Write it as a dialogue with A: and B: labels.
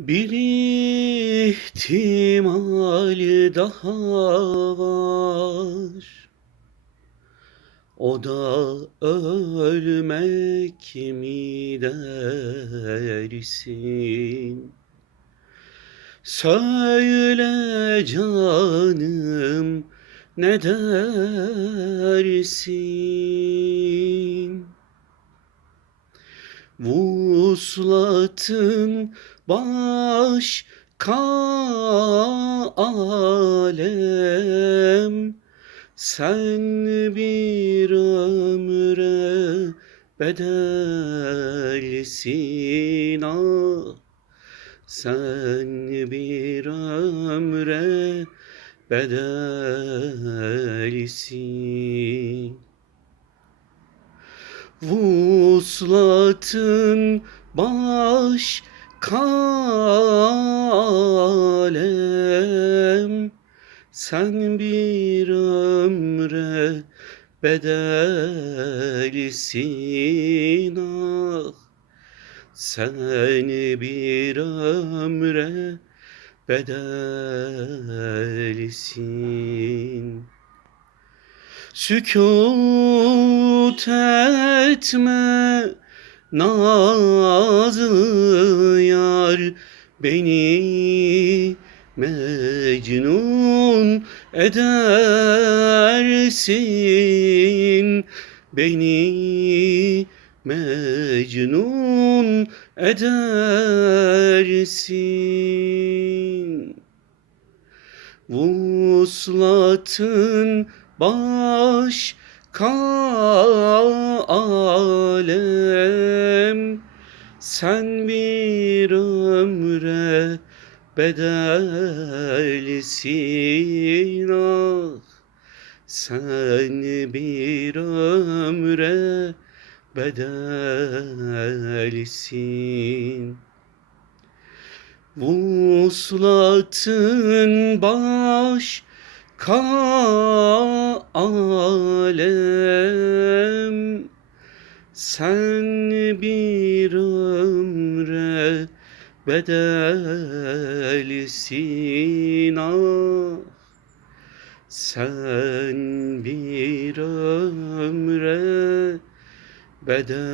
A: Bir ihtimal daha var. O da ölmek mi dersin? Söyle canım ne dersin? Vuslatın başka alem Sen bir ömre bedelsin ah. Sen bir ömre bedelsin Vuslatın başka alem Sen bir ömre bedelsin ah. Sen bir ömre bedelsin Sükut etme nazlı yar beni mecnun edersin. Beni mecnun edersin. Vuslatın başka alem. Sen bir ömre bedelsin ah. Sen bir ömre bedelsin Vuslatın başka alem Sen bir ömre bedelsin ah. Sen bir ömre bedelsin